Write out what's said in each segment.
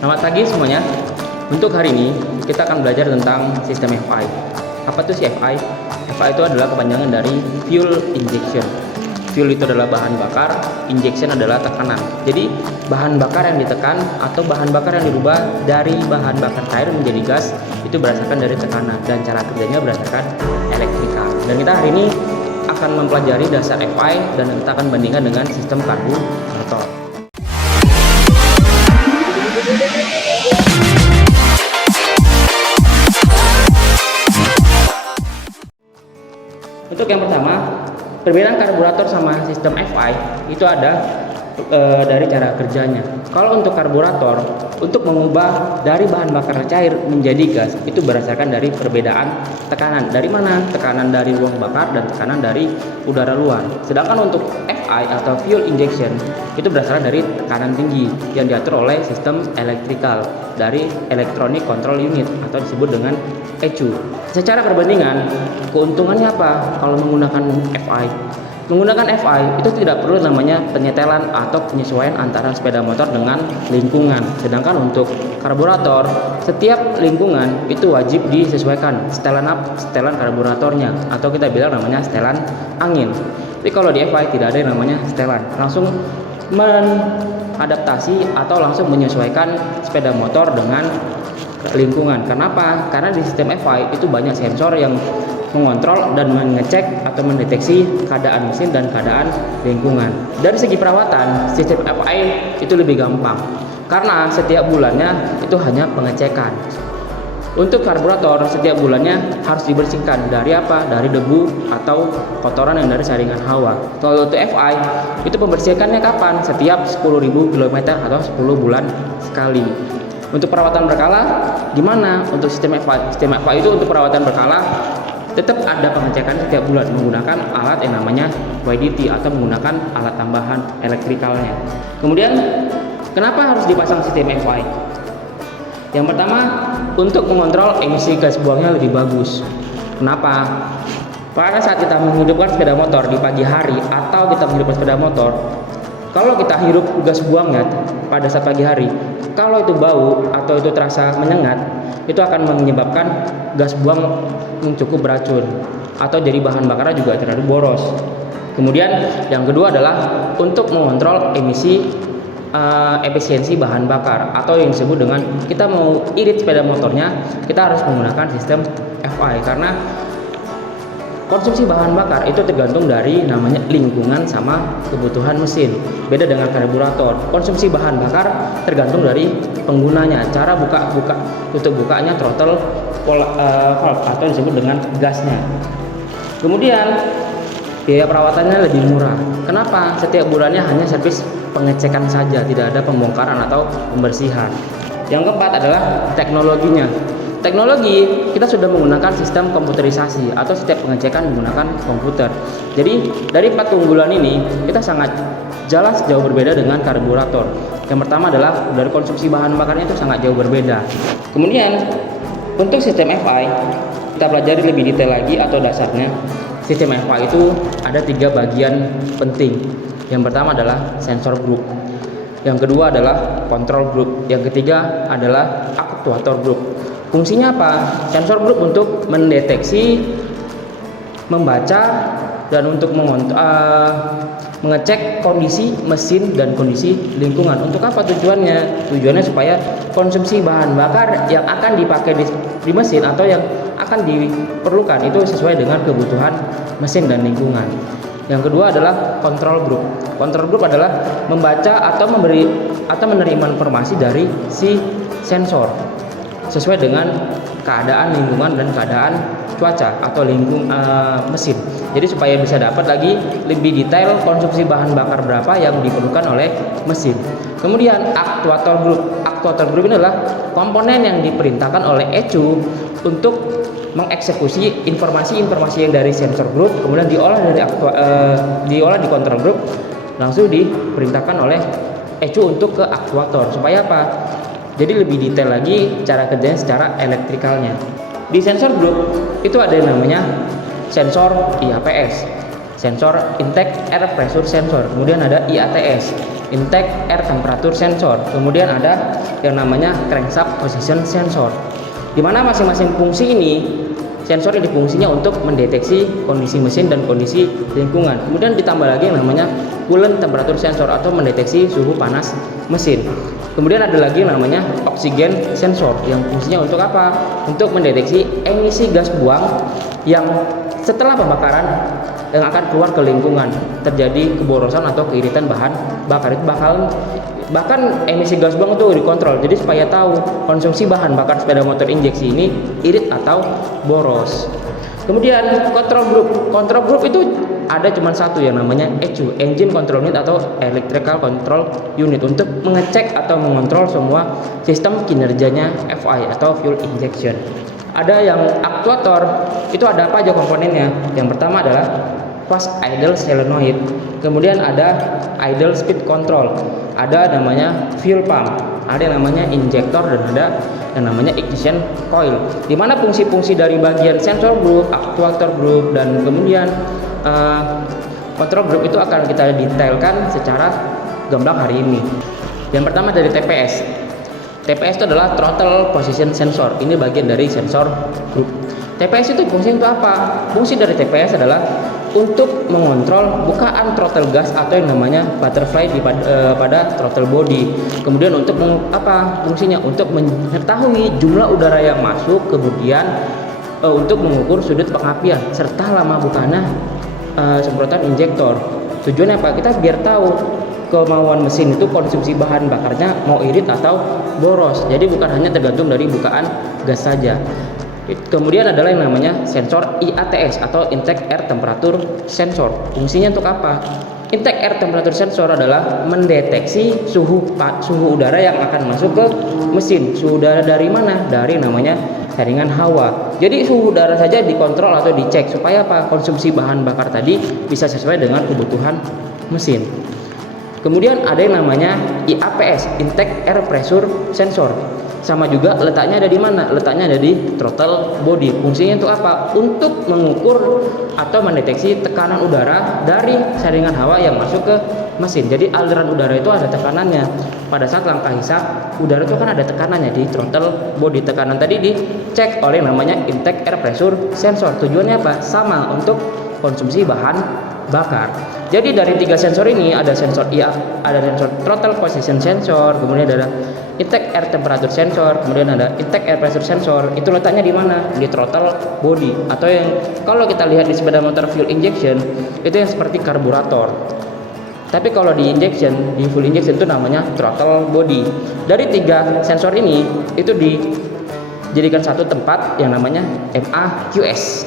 Selamat pagi semuanya. Untuk hari ini kita akan belajar tentang sistem FI. Apa itu sih FI? FI itu adalah kepanjangan dari fuel injection. Fuel itu adalah bahan bakar, injection adalah tekanan. Jadi bahan bakar yang ditekan atau bahan bakar yang dirubah dari bahan bakar cair menjadi gas itu berdasarkan dari tekanan dan cara kerjanya berdasarkan elektrikal. Dan kita hari ini akan mempelajari dasar FI dan kita akan bandingkan dengan sistem karburator. Untuk yang pertama, perbedaan karburator sama sistem FI itu ada dari cara kerjanya. Kalau untuk karburator, untuk mengubah dari bahan bakar cair menjadi gas itu berdasarkan dari perbedaan tekanan. Dari mana? Tekanan dari ruang bakar dan tekanan dari udara luar. Sedangkan untuk FI atau fuel injection itu berdasarkan dari tekanan tinggi yang diatur oleh sistem elektrikal dari electronic control unit atau disebut dengan ECU. Secara perbandingan, keuntungannya apa kalau menggunakan FI? Menggunakan FI itu tidak perlu namanya penyetelan atau penyesuaian antara sepeda motor dengan lingkungan. Sedangkan untuk karburator, setiap lingkungan itu wajib disesuaikan setelan karburatornya atau kita bilang namanya setelan angin. Tapi kalau di FI tidak ada yang namanya setelan, langsung mengadaptasi atau langsung menyesuaikan sepeda motor dengan lingkungan. Kenapa? Karena di sistem FI itu banyak sensor yang mengontrol dan mengecek atau mendeteksi keadaan mesin dan keadaan lingkungan. Dari segi perawatan, sistem FI itu lebih gampang karena setiap bulannya itu hanya pengecekan. Untuk karburator setiap bulannya harus dibersihkan dari apa? Dari debu atau kotoran yang dari saringan hawa. Kalau untuk FI itu pembersihannya kapan? Setiap 10.000 km atau 10 bulan sekali. Untuk perawatan berkala gimana? Untuk sistem FI itu untuk perawatan berkala tetap ada pengecekan setiap bulan menggunakan alat yang namanya YDT atau menggunakan alat tambahan elektrikalnya. Kemudian kenapa harus dipasang sistem FI? Yang pertama, untuk mengontrol emisi gas buangnya lebih bagus. Kenapa? Pada saat kita menghidupkan sepeda motor di pagi hari atau kita menghidupkan sepeda motor, kalau kita hirup gas buangnya pada saat pagi hari, kalau itu bau atau itu terasa menyengat, itu akan menyebabkan gas buang yang cukup beracun atau jadi bahan bakarnya juga terlalu boros. Kemudian yang kedua adalah untuk mengontrol efisiensi bahan bakar atau yang disebut dengan kita mau irit sepeda motornya, kita harus menggunakan sistem FI karena konsumsi bahan bakar itu tergantung dari namanya lingkungan sama kebutuhan mesin. Beda dengan karburator, konsumsi bahan bakar tergantung dari penggunanya, cara tutup bukanya throttle valve atau disebut dengan gasnya. Kemudian biaya perawatannya lebih murah. Kenapa? Setiap bulannya hanya servis pengecekan saja, tidak ada pembongkaran atau pembersihan. Yang keempat adalah teknologinya. Teknologi, kita sudah menggunakan sistem komputerisasi atau setiap pengecekan menggunakan komputer. Jadi dari 4 keunggulan ini kita sangat jelas jauh berbeda dengan karburator. Yang pertama adalah dari konsumsi bahan bakarnya itu sangat jauh berbeda. Kemudian untuk sistem FI kita pelajari lebih detail lagi atau dasarnya. Sistem FI itu ada 3 bagian penting. Yang pertama adalah sensor group. Yang kedua adalah control group. Yang ketiga adalah actuator group. Fungsinya apa? Sensor group untuk mendeteksi, membaca, dan untuk mengecek kondisi mesin dan kondisi lingkungan. Untuk apa tujuannya? Tujuannya supaya konsumsi bahan bakar yang akan dipakai di mesin atau yang akan diperlukan itu sesuai dengan kebutuhan mesin dan lingkungan. Yang kedua adalah control group. Control group adalah membaca atau menerima informasi dari si sensor sesuai dengan keadaan lingkungan dan keadaan cuaca atau mesin. Jadi supaya bisa dapat lagi lebih detail konsumsi bahan bakar berapa yang diperlukan oleh mesin. Kemudian actuator group. Actuator group ini adalah komponen yang diperintahkan oleh ECU untuk mengeksekusi informasi-informasi yang dari sensor group kemudian diolah di control group langsung diperintahkan oleh ECU untuk ke aktuator. Supaya apa? Jadi lebih detail lagi cara kerjanya secara elektrikalnya. Di sensor group itu ada yang namanya sensor IAPS, sensor intake air pressure sensor. Kemudian ada IATS, intake air temperature sensor. Kemudian ada yang namanya crankshaft position sensor. Di mana masing-masing fungsi ini sensor ini fungsinya untuk mendeteksi kondisi mesin dan kondisi lingkungan. Kemudian ditambah lagi yang namanya coolant temperature sensor atau mendeteksi suhu panas mesin. Kemudian ada lagi yang namanya oksigen sensor yang fungsinya untuk apa? Untuk mendeteksi emisi gas buang yang setelah pembakaran yang akan keluar ke lingkungan, terjadi keborosan atau keiritan bahan bakar. Itu bahkan emisi gas buang itu dikontrol, jadi supaya tahu konsumsi bahan bakar sepeda motor injeksi ini irit atau boros. Kemudian control group itu ada cuma satu yang namanya ECU, Engine Control Unit atau Electrical Control Unit, untuk mengecek atau mengontrol semua sistem kinerjanya FI atau fuel injection. Ada yang aktuator, itu ada apa aja komponennya? Yang pertama adalah fast idle solenoid, kemudian ada idle speed control, ada namanya fuel pump, ada yang namanya injektor, dan ada yang namanya ignition coil. Di mana fungsi-fungsi dari bagian sensor group, actuator group, dan kemudian control group itu akan kita detailkan secara gamblang hari ini. Yang pertama dari TPS. TPS itu adalah throttle position sensor. Ini bagian dari sensor group. TPS itu fungsi untuk apa? Fungsi dari TPS adalah untuk mengontrol bukaan throttle gas atau yang namanya butterfly pada throttle body. Kemudian untuk apa fungsinya? Untuk mengetahui jumlah udara yang masuk, kemudian untuk mengukur sudut pengapian serta lama bukannya semprotan injektor. Tujuannya apa? Kita biar tahu kemauan mesin itu konsumsi bahan bakarnya mau irit atau boros. Jadi bukan hanya tergantung dari bukaan gas saja. Kemudian adalah yang namanya sensor IATS atau intake air temperature sensor. Fungsinya untuk apa? Intake air temperature sensor adalah mendeteksi suhu udara yang akan masuk ke mesin. Suhu udara dari mana? Dari namanya saringan hawa. Jadi suhu udara saja dikontrol atau dicek supaya apa? Konsumsi bahan bakar tadi bisa sesuai dengan kebutuhan mesin. Kemudian ada yang namanya IAPS, intake air pressure sensor. Sama juga letaknya ada di mana? Letaknya ada di throttle body. Fungsinya untuk apa? Untuk mengukur atau mendeteksi tekanan udara dari saringan hawa yang masuk ke mesin. Jadi aliran udara itu ada tekanannya. Pada saat langkah hisap, udara itu kan ada tekanannya di throttle body. Tekanan tadi dicek oleh namanya intake air pressure sensor. Tujuannya apa? Sama, untuk konsumsi bahan bakar. Jadi dari tiga sensor ini ada sensor ada sensor throttle position sensor, kemudian ada intake air temperature sensor, kemudian ada intake air pressure sensor. Itu letaknya di mana? Di throttle body, atau yang kalau kita lihat di sepeda motor fuel injection itu yang seperti karburator. Tapi kalau di full injection itu namanya throttle body. Dari tiga sensor ini itu dijadikan satu tempat yang namanya MAQS.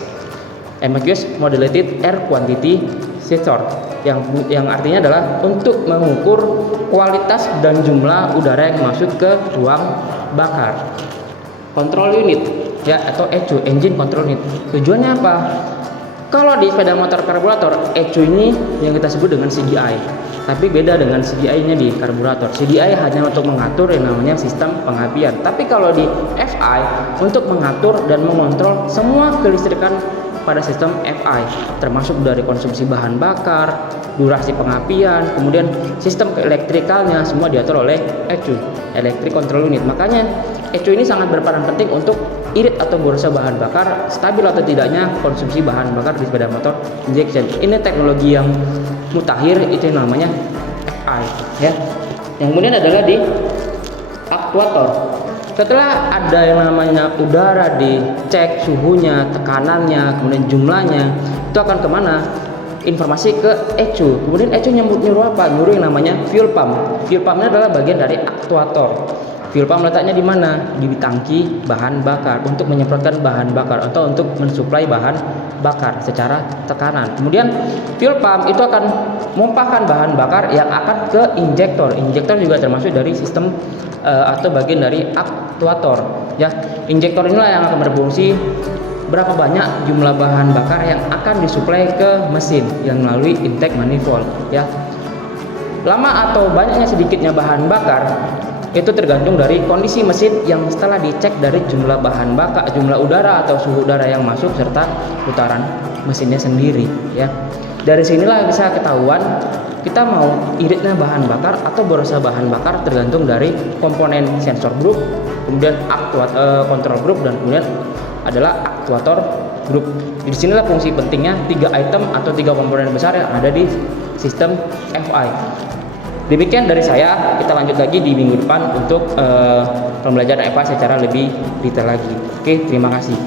MAQS Modulated Air Quantity Sensor, yang artinya adalah untuk mengukur kualitas dan jumlah udara yang masuk ke ruang bakar. Control unit ya, atau ECU, Engine Control Unit. Tujuannya apa? Kalau di sepeda motor karburator, ECU ini yang kita sebut dengan CDI. Tapi beda dengan CDI-nya di karburator. CDI hanya untuk mengatur yang namanya sistem pengapian. Tapi kalau di FI untuk mengatur dan mengontrol semua kelistrikan pada sistem FI, termasuk dari konsumsi bahan bakar, durasi pengapian, kemudian sistem elektrikalnya semua diatur oleh ECU, Electric Control Unit. Makanya ECU ini sangat berperan penting untuk irit atau borosnya bahan bakar, stabil atau tidaknya konsumsi bahan bakar di sepeda motor injection. Ini teknologi yang mutakhir, itu yang namanya FI ya. Yang kemudian adalah di aktuator. Setelah ada yang namanya udara dicek suhunya, tekanannya, kemudian jumlahnya, itu akan kemana? Informasi ke ECU. Kemudian ECU nyuruh apa? Nyuruh yang namanya fuel pump. Fuel pumpnya adalah bagian dari aktuator. Fuel pump letaknya di mana? Di tangki bahan bakar untuk menyemprotkan bahan bakar atau untuk mensuplai bahan bakar secara tekanan. Kemudian fuel pump itu akan memumpahkan bahan bakar yang akan ke injektor. Injektor juga termasuk dari sistem atau bagian dari aktuator ya. Injektor inilah yang akan berfungsi berapa banyak jumlah bahan bakar yang akan disuplai ke mesin yang melalui intake manifold ya. Lama atau banyaknya sedikitnya bahan bakar itu tergantung dari kondisi mesin yang setelah dicek dari jumlah bahan bakar, jumlah udara atau suhu udara yang masuk serta putaran mesinnya sendiri ya. Dari sinilah bisa ketahuan kita mau iritnya bahan bakar atau boros bahan bakar, tergantung dari komponen sensor group, kemudian control group, dan kemudian adalah aktuator group. Di sinilah fungsi pentingnya 3 item atau 3 komponen besar yang ada di sistem FI. Demikian dari saya, kita lanjut lagi di minggu depan untuk pembelajaran FI secara lebih detail lagi. Oke, terima kasih.